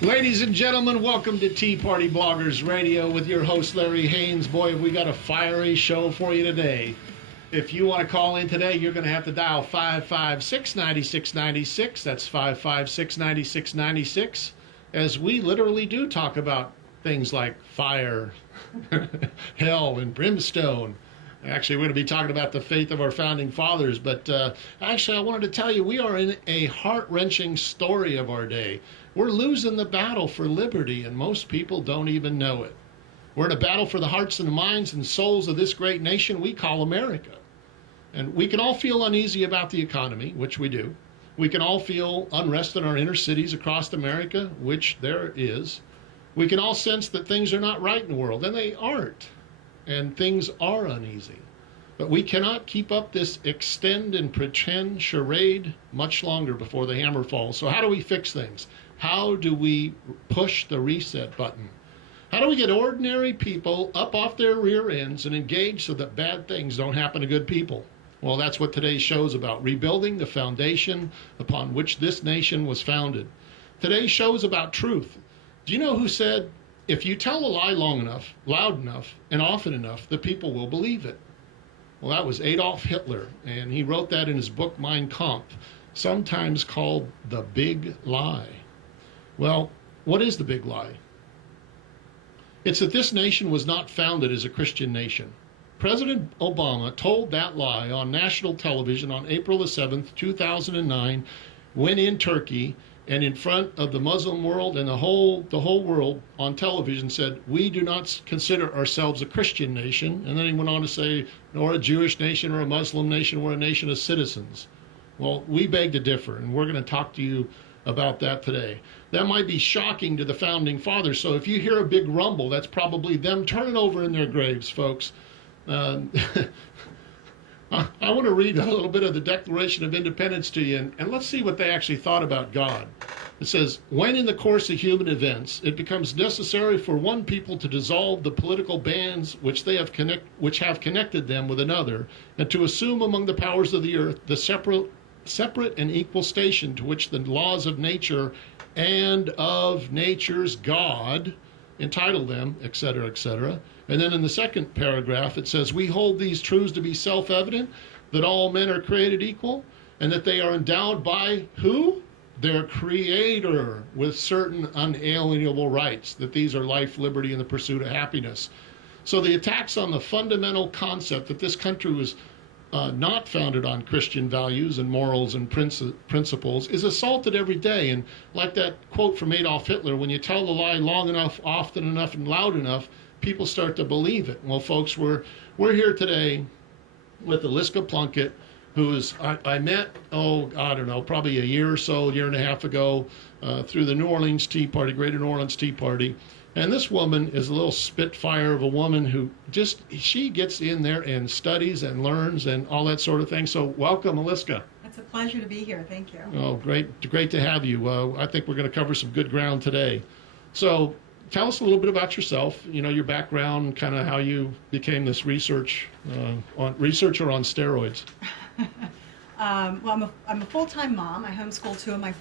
Ladies and gentlemen, welcome to Tea Party Bloggers Radio with your host, Larry Haynes. Boy, have we got a fiery show for you today. If you want to call in today, you're going to have to dial 556-9696. That's 556-9696, as we literally do talk about things like fire, hell, and brimstone. Actually, we're going to be talking about the faith of our founding fathers, but actually, I wanted to tell you, we are in a heart-wrenching story of our day. We're losing the battle for liberty, and most people don't even know it. We're in a battle for the hearts and the minds and souls of this great nation we call America. And we can all feel uneasy about the economy, which we do. We can all feel unrest in our inner cities across America, which there is. We can all sense that things are not right in the world, and they aren't. And things are uneasy. But we cannot keep up this extend and pretend charade much longer before the hammer falls. So how do we fix things? How do we push the reset button? How do we get ordinary people up off their rear ends and engaged so that bad things don't happen to good people? Well, that's what today's show is about, rebuilding the foundation upon which this nation was founded. Today's show is about truth. Do you know who said, if you tell a lie long enough, loud enough, and often enough, the people will believe it? Well, that was Adolf Hitler, and he wrote that in his book, Mein Kampf, sometimes called The Big Lie. Well, what is the big lie? It's that this nation was not founded as a Christian nation. President Obama told that lie on national television on April the 7th, 2009, when in Turkey, and in front of the Muslim world and the whole world on television said, we do not consider ourselves a Christian nation. And then he went on to say, nor a Jewish nation or a Muslim nation, we're a nation of citizens. Well, we beg to differ, and we're going to talk to you about that today. That might be shocking to the founding fathers. So if you hear a big rumble, that's probably them turning over in their graves, folks. I want to read a little bit of the Declaration of Independence to you, and let's see what they actually thought about God. It says, when in the course of human events it becomes necessary for one people to dissolve the political bands which have connected them with another, and to assume among the powers of the earth the separate and equal station to which the laws of nature and of nature's God entitle them, etc., etc. And then in the second paragraph, it says, we hold these truths to be self-evident, that all men are created equal, and that they are endowed by who? Their Creator, with certain unalienable rights, that these are life, liberty, and the pursuit of happiness. So the attacks on the fundamental concept that this country was not founded on Christian values and morals and principles is assaulted every day. And like that quote from Adolf Hitler, when you tell the lie long enough, often enough, and loud enough, people start to believe it. Well, folks, we're here today with Eliska Plunkett, who is, I met, I don't know, probably a year or so, year and a half ago, through the New Orleans Tea Party, Greater New Orleans Tea Party. And this woman is a little spitfire of a woman who she gets in there and studies and learns and all that sort of thing. So welcome, Eliska. It's a pleasure to be here. Thank you. Oh, great to have you. I think we're going to cover some good ground today. So tell us a little bit about yourself, your background, kind of how you became this researcher on steroids. Well, I'm a full-time mom. I homeschool two of my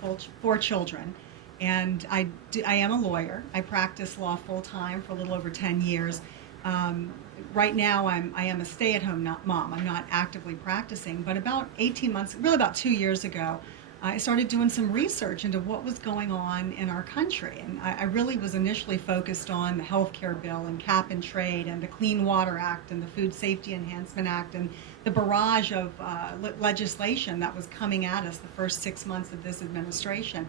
four children. And I am a lawyer. I practice law full-time for a little over 10 years. Right now, I am a stay-at-home mom. I'm not actively practicing. But about 18 months, really about 2 years ago, I started doing some research into what was going on in our country. And I really was initially focused on the health care bill and cap and trade and the Clean Water Act and the Food Safety Enhancement Act and the barrage of legislation that was coming at us the first 6 months of this administration.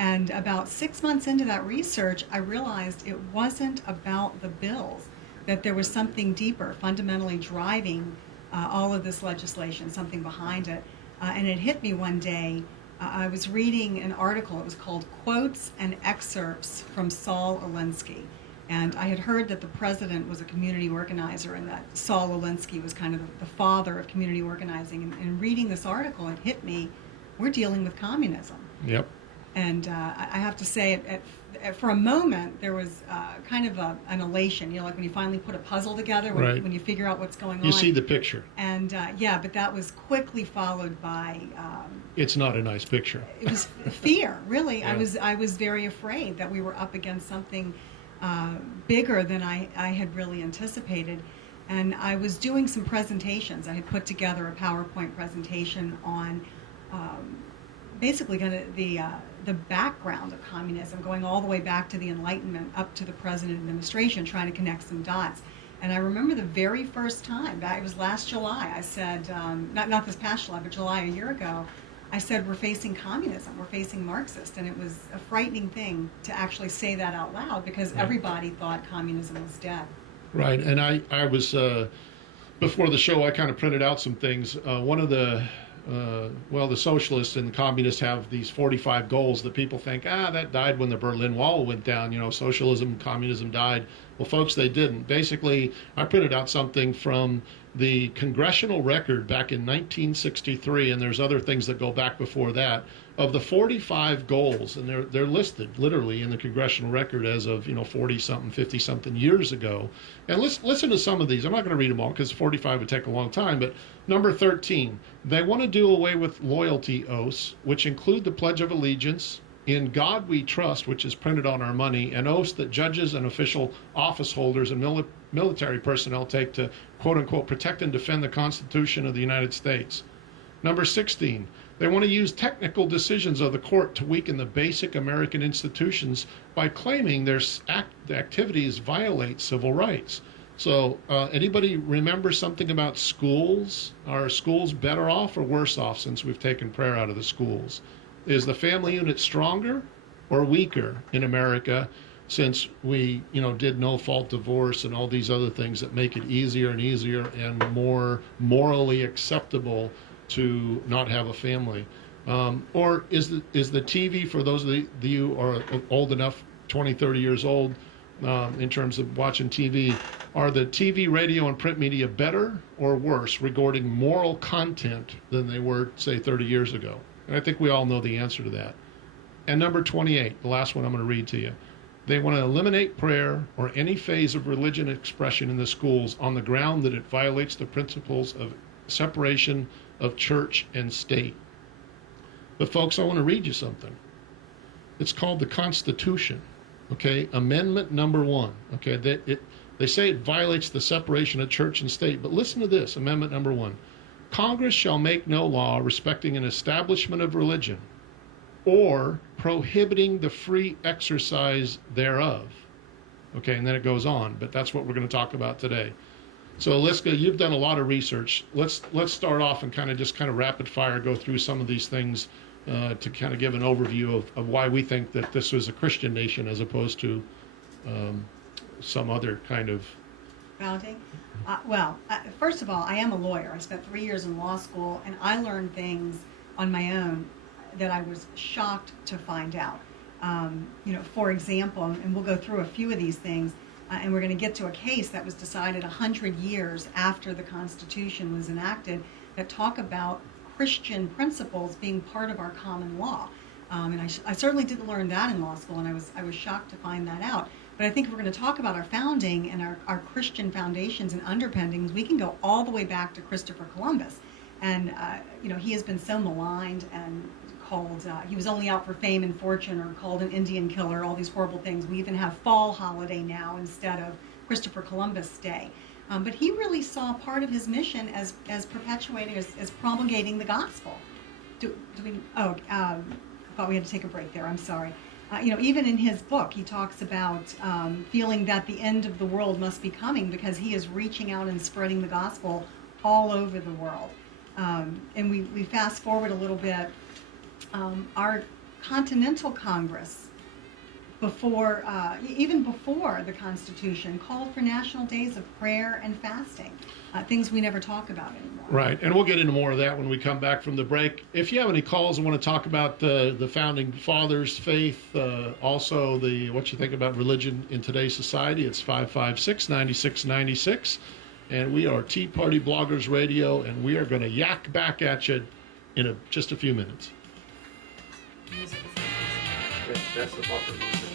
And about 6 months into that research, I realized it wasn't about the bills, that there was something deeper, fundamentally driving all of this legislation, something behind it. And it hit me one day. I was reading an article. It was called Quotes and Excerpts from Saul Alinsky. And I had heard that the president was a community organizer and that Saul Alinsky was kind of the father of community organizing. And reading this article, it hit me, we're dealing with communism. Yep. And I have to say, at for a moment, there was kind of an elation, like when you finally put a puzzle together, Right. when you figure out what's going on. You see the picture. And yeah, but that was quickly followed by. It's not a nice picture. It was fear, really. Yeah. I was very afraid that we were up against something bigger than I had really anticipated. And I was doing some presentations. I had put together a PowerPoint presentation on basically the background of communism, going all the way back to the Enlightenment up to the present administration, trying to connect some dots. And I remember the very first time, it was last July, I said, not this past July, but July a year ago, I said, we're facing communism, we're facing Marxist. And it was a frightening thing to actually say that out loud, because everybody thought communism was dead. Right, and I was, before the show, I kind of printed out some things. One of the socialists and the communists have these 45 goals that people think, that died when the Berlin Wall went down, socialism, communism died. Well, folks, they didn't. Basically, I printed out something from the congressional record back in 1963, and there's other things that go back before that, of the 45 goals, and they're listed literally in the congressional record as of 40-something, 50-something years ago. And listen to some of these. I'm not going to read them all because 45 would take a long time, but number 13, they want to do away with loyalty oaths, which include the Pledge of Allegiance, "In God We Trust," which is printed on our money, and oaths that judges and official office holders and military personnel take to, quote-unquote, protect and defend the Constitution of the United States. Number 16, they want to use technical decisions of the court to weaken the basic American institutions by claiming their activities violate civil rights. So anybody remember something about schools? Are schools better off or worse off since we've taken prayer out of the schools? Is the family unit stronger or weaker in America since we, did no-fault divorce and all these other things that make it easier and easier and more morally acceptable to not have a family? Or is the TV, for those of you who are old enough, 20, 30 years old, in terms of watching TV, are the TV, radio, and print media better or worse regarding moral content than they were, say, 30 years ago? And I think we all know the answer to that. And number 28, the last one I'm going to read to you. They want to eliminate prayer or any phase of religion expression in the schools on the ground that it violates the principles of separation of church and state. But folks, I want to read you something. It's called the Constitution, okay? Amendment number 1, okay? They say it violates the separation of church and state, but listen to this, Amendment number 1. Congress shall make no law respecting an establishment of religion or prohibiting the free exercise thereof. Okay, and then it goes on, but that's what we're going to talk about today. So, Eliska, you've done a lot of research. Let's start off and kind of rapid fire go through some of these things to kind of give an overview of why we think that this was a Christian nation as opposed to some other kind of Founding? First of all, I am a lawyer. I spent 3 years in law school, and I learned things on my own that I was shocked to find out. For example, and we'll go through a few of these things, and we're going to get to a case that was decided 100 years after the Constitution was enacted that talk about Christian principles being part of our common law. And I certainly didn't learn that in law school, and I was shocked to find that out. But I think if we're going to talk about our founding and our Christian foundations and underpinnings, we can go all the way back to Christopher Columbus. And, he has been so maligned and called, he was only out for fame and fortune, or called an Indian killer, all these horrible things. We even have fall holiday now instead of Christopher Columbus Day. But he really saw part of his mission as perpetuating, as promulgating the gospel. I thought we had to take a break there, I'm sorry. Even in his book, he talks about feeling that the end of the world must be coming because he is reaching out and spreading the gospel all over the world. And we fast forward a little bit. Our Continental Congress, even before the Constitution, called for national days of prayer and fasting, things we never talk about anymore. Right, and we'll get into more of that when we come back from the break. If you have any calls and want to talk about the Founding Fathers' faith, also what you think about religion in today's society, it's 556-9696. And we are Tea Party Bloggers Radio, and we are going to yak back at you in just a few minutes. That's the bumper music.